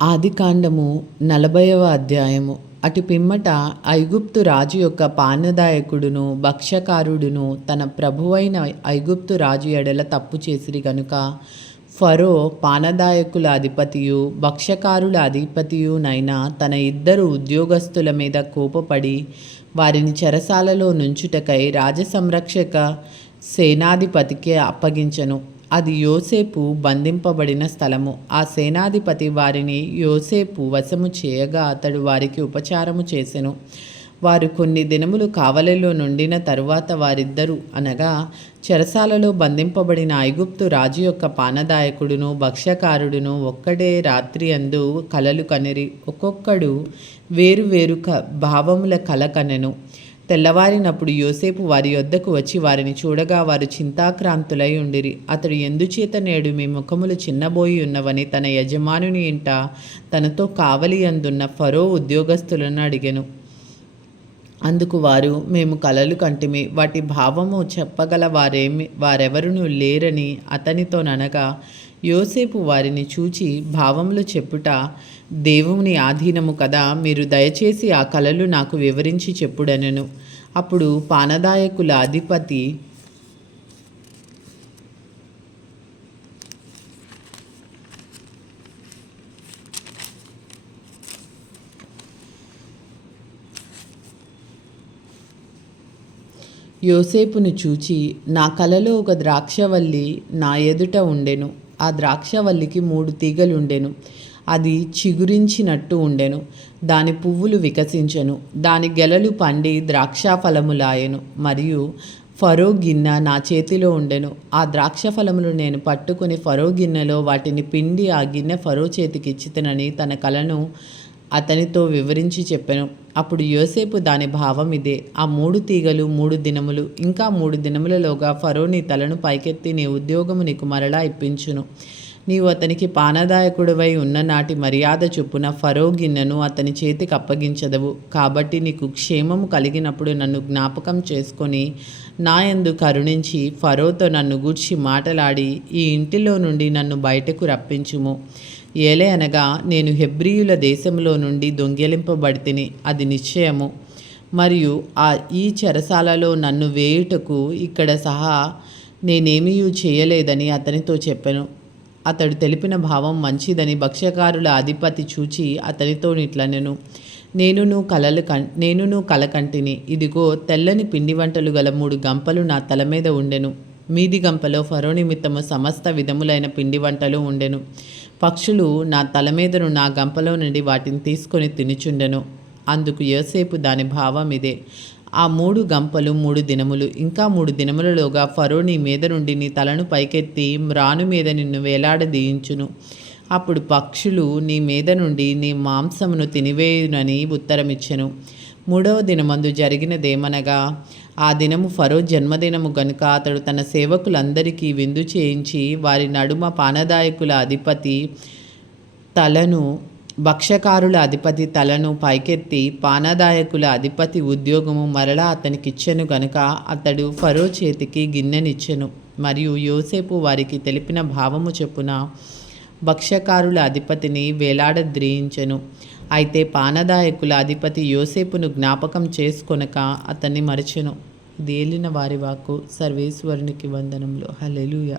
ఆదికాండము 40వ అధ్యాయము. అటు పిమ్మట ఐగుప్తు రాజు యొక్క పానదాయకుడును భక్ష్యకారుడును తన ప్రభువైన ఐగుప్తు రాజు ఎడల తప్పు చేసిరి గనుక ఫరో పానదాయకుల అధిపతియు భక్ష్యకారుల అధిపతియునైన తన ఇద్దరు ఉద్యోగస్తుల మీద కోపపడి వారిని చెరసాలలో నుంచుటకై రాజసంరక్షక సేనాధిపతికి అప్పగించెను. అది యోసేపు బంధింపబడిన స్థలము. ఆ సేనాధిపతి వారిని యోసేపు వశము చేయగా అతడు వారికి ఉపచారము చేసెను. వారు కొన్ని దినములు కావలిలో నుండిన తరువాత వారిద్దరూ అనగా చెరసాలలో బంధింపబడిన ఐగుప్తు రాజు యొక్క పానదాయకుడును భక్ష్యకారుడును ఒక్కడే రాత్రి అందు కలలు కనిరి. ఒక్కొక్కడు వేరు వేరు భావముల కల కనెను. తెల్లవారినప్పుడు యోసేపు వారి యొద్దకు వచ్చి వారిని చూడగా వారు చింతాక్రాంతులై ఉండిరి. అతడు ఎందుచేత నేడు మీ ముఖములు చిన్నబోయి ఉన్నవని తన యజమానుని ఇంట తనతో కావలి అందున్న ఫరో ఉద్యోగస్తులను అడిగెను. అందుకు వారు, మేము కలలు కంటిమి, వాటి భావము చెప్పగల వారెవరునూ లేరని అతనితోననగా, యోసేపు వారిని చూచి, భావములు చెప్పుట దేవుని ఆధీనము కదా, మీరు దయచేసి ఆ కలలు నాకు వివరించి చెప్పుడనెను. అప్పుడు పానదాయకుల అధిపతి యోసేపును చూచి, నా కలలో ఒక ద్రాక్షవల్లి నా ఎదుట ఉండెను. ఆ ద్రాక్షవల్లికి 3 తీగలుండెను. అది చిగురించినట్టు ఉండెను. దాని పువ్వులు వికసించెను. దాని గెలలు పండి ద్రాక్షాఫలములాయెను. మరియు ఫరో గిన్నె నా చేతిలో ఉండెను. ఆ ద్రాక్ష ఫలములు నేను పట్టుకుని ఫరో గిన్నెలో వాటిని పిండి ఆ గిన్నె ఫరో చేతికిచ్చితినని తన కలను అతనితో వివరించి చెప్పెను. అప్పుడు యోసేపు, దాని భావం ఇదే, ఆ 3 తీగలు 3 దినములు, ఇంకా 3 దినములలోగా ఫరో నీ తలను పైకెత్తి నీ ఉద్యోగము నీకు మరలా ఇప్పించును. నీవు అతనికి పానదాయకుడివై ఉన్న నాటి మర్యాద చొప్పున ఫరో గిన్నెను అతని చేతికి అప్పగించదవు. కాబట్టి నీకు క్షేమము కలిగినప్పుడు నన్ను జ్ఞాపకం చేసుకొని నా యందు కరుణించి ఫరోతో నన్ను గూర్చి మాటలాడి ఈ ఇంటిలో నుండి నన్ను బయటకు రప్పించుము. ఏలే అనగా నేను హెబ్రీయుల దేశంలో నుండి దొంగిలింపబడితిని, అది నిశ్చయము. మరియు ఈ చెరసాలలో నన్ను వేయుటకు ఇక్కడ సహా నేనేమీ చేయలేదని అతనితో చెప్పెను. అతడు తెలిపిన భావం మంచిదని భక్ష్యకారుల అధిపతి చూచి అతనితో ఇట్లనెను, నేనును కలకంటిని. ఇదిగో, తెల్లని పిండి వంటలు గల 3 గంపలు నా తల మీద ఉండెను. మీది గంపలో ఫరో నిమిత్తము సమస్త విధములైన పిండి వంటలు ఉండెను. పక్షులు నా తల మీదను నా గంపలో నుండి వాటిని తీసుకొని తినుచుండెను. అందుకు యోసేపు, దాని భావం ఇదే, ఆ 3 గంపలు 3 దినములు, ఇంకా 3 దినములలోగా ఫరో నీ మీద నుండి నీ తలను పైకెత్తి మ్రాను మీద నిన్ను వేలాడదీయించును. అప్పుడు పక్షులు నీ మీద నుండి నీ మాంసమును తినివేయునని ఉత్తరమిచ్చెను. 3వ దినమందు జరిగినదేమనగా, ఆ దినము ఫరో జన్మదినము గనుక అతడు తన సేవకులందరికీ విందు చేయించి వారి నడుమ పానదాయకుల అధిపతి తలను భక్ష్యకారుల అధిపతి తలను పైకెత్తి పానదాయకుల అధిపతి ఉద్యోగము మరలా అతనికిచ్చెను గనుక అతడు ఫరో చేతికి గిన్నెనిచ్చెను. మరియు యోసేపు వారికి తెలిపిన భావము చొప్పున భక్ష్యకారుల అధిపతిని వేలాడద్రియించెను. అయితే పానదాయకుల అధిపతి యోసేపును జ్ఞాపకం చేసుకొనక అతన్ని మరచెను. ఇది ఏలిన వారి వాక్కు. సర్వేశ్వరునికి వందనములు. హల్లెలూయా.